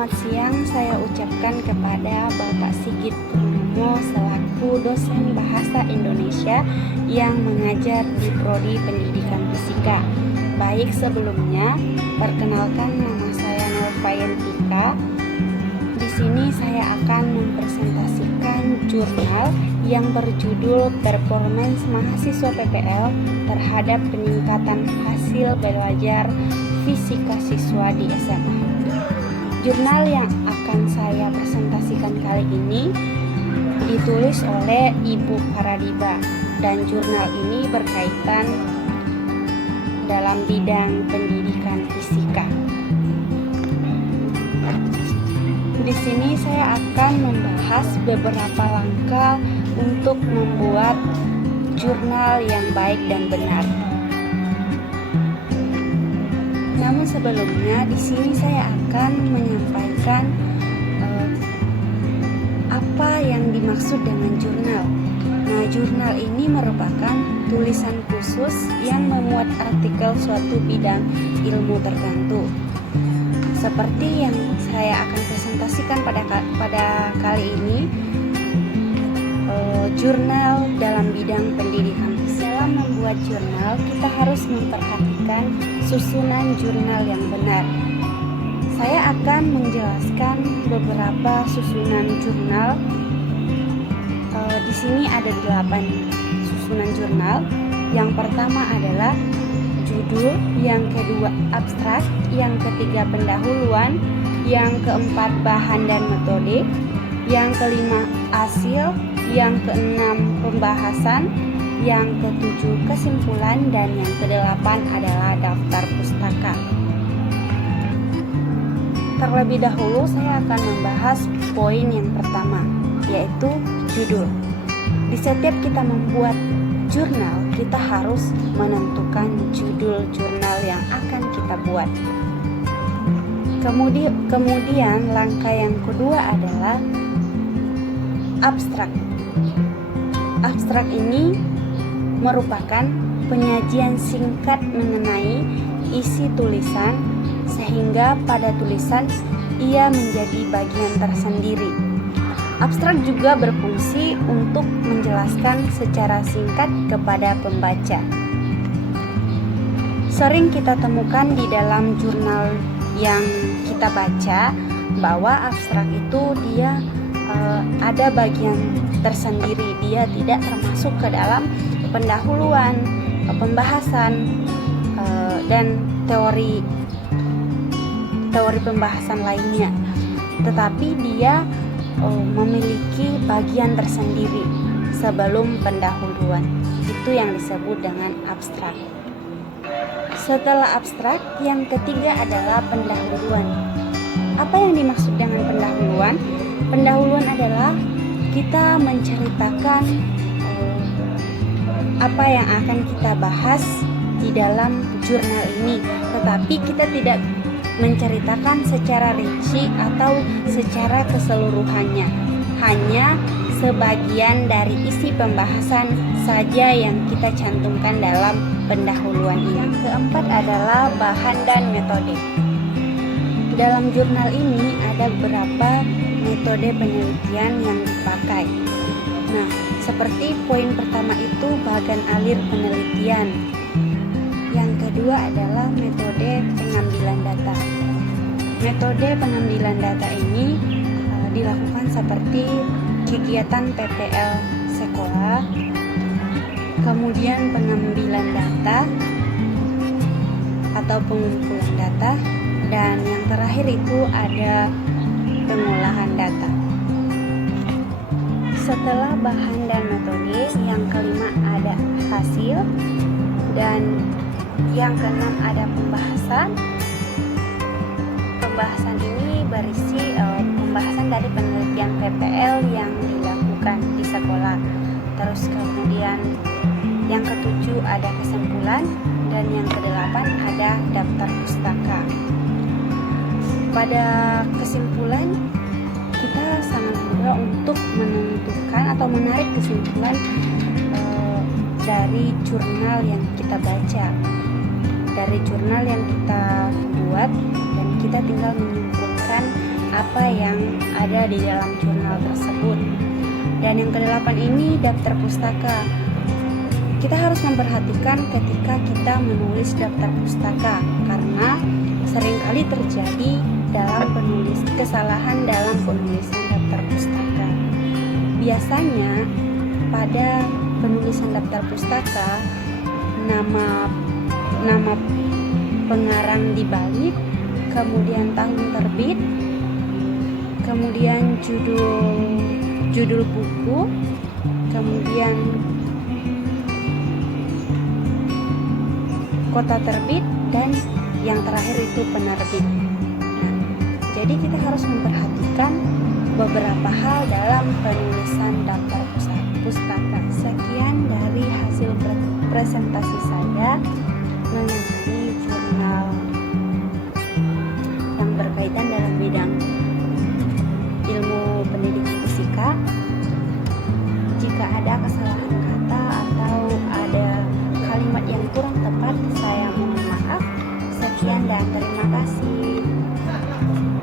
Selamat siang saya ucapkan kepada Bapak Sigit Purnomo selaku dosen Bahasa Indonesia yang mengajar di Prodi Pendidikan Fisika. Baik, sebelumnya perkenalkan, nama saya Nurfayantika. Di sini saya akan mempresentasikan jurnal yang berjudul Performance Mahasiswa PPL terhadap peningkatan hasil belajar fisika siswa di SMA. Jurnal yang akan saya presentasikan kali ini ditulis oleh Ibu Paradiba, dan jurnal ini berkaitan dalam bidang pendidikan fisika. Di sini saya akan membahas beberapa langkah untuk membuat jurnal yang baik dan benar. Namun sebelumnya di sini saya akan menyampaikan apa yang dimaksud dengan jurnal. Nah, jurnal ini merupakan tulisan khusus yang memuat artikel suatu bidang ilmu tertentu. Seperti yang saya akan presentasikan pada kali ini, jurnal dalam bidang pendidikan. Dalam membuat jurnal, kita harus memperhatikan susunan jurnal yang benar. Saya akan menjelaskan beberapa susunan jurnal. Di sini ada 8 susunan jurnal. Yang pertama adalah judul, yang kedua abstrak, yang ketiga pendahuluan, yang keempat bahan dan metode, yang kelima hasil, yang keenam pembahasan, yang ketujuh kesimpulan, dan yang kedelapan adalah daftar pustaka. Terlebih dahulu saya akan membahas poin yang pertama, yaitu judul. Di setiap kita membuat jurnal, kita harus menentukan judul jurnal yang akan kita buat. Kemudian langkah yang kedua adalah abstrak. Abstrak ini merupakan penyajian singkat mengenai isi tulisan, sehingga pada tulisan ia menjadi bagian tersendiri. Abstrak juga berfungsi untuk menjelaskan secara singkat kepada pembaca. Sering kita temukan di dalam jurnal yang kita baca bahwa abstrak itu dia ada bagian tersendiri, dia tidak termasuk ke dalam pendahuluan, pembahasan, dan teori pembahasan lainnya. Tetapi dia memiliki bagian tersendiri sebelum pendahuluan. Itu yang disebut dengan abstrak. Setelah abstrak, yang ketiga adalah pendahuluan. Apa yang dimaksud dengan pendahuluan? Pendahuluan adalah kita menceritakan apa yang akan kita bahas di dalam jurnal ini, tetapi kita tidak menceritakan secara rinci atau secara keseluruhannya. Hanya sebagian dari isi pembahasan saja yang kita cantumkan dalam pendahuluan ini. Yang keempat adalah bahan dan metode. Dalam jurnal ini ada beberapa metode penelitian yang dipakai. Nah, seperti poin pertama itu bagan alir penelitian. Yang kedua adalah metode pengambilan data. Metode pengambilan data ini dilakukan seperti kegiatan PPL sekolah, kemudian pengambilan data atau pengumpulan data, dan yang terakhir itu ada pengolahan data. Setelah bahan dan metode, yang kelima ada hasil, dan yang keenam ada pembahasan. Pembahasan ini berisi pembahasan dari penelitian PPL yang dilakukan di sekolah. Terus kemudian yang ketujuh ada kesimpulan, dan yang kedelapan ada daftar pustaka. Pada kesimpulan, kita sangat mudah untuk menentukan atau menarik kesimpulan dari jurnal yang kita baca, dari jurnal yang kita buat, dan kita tinggal menyimpulkan apa yang ada di dalam jurnal tersebut. Dan yang kedelapan ini daftar pustaka. Kita harus memperhatikan ketika kita menulis daftar pustaka, karena seringkali terjadi kesalahan dalam penulisan daftar pustaka. Biasanya pada penulisan daftar pustaka, nama pengarang dibalik, kemudian tahun terbit, kemudian judul buku, kemudian kota terbit, dan yang terakhir itu penerbit. Nah, jadi kita harus memperhatikan beberapa hal dalam penulisan daftar pustaka. Sekian dari hasil presentasi saya mengenai jurnal yang berkaitan dalam bidang ilmu pendidikan fisika. Jika ada kesalahan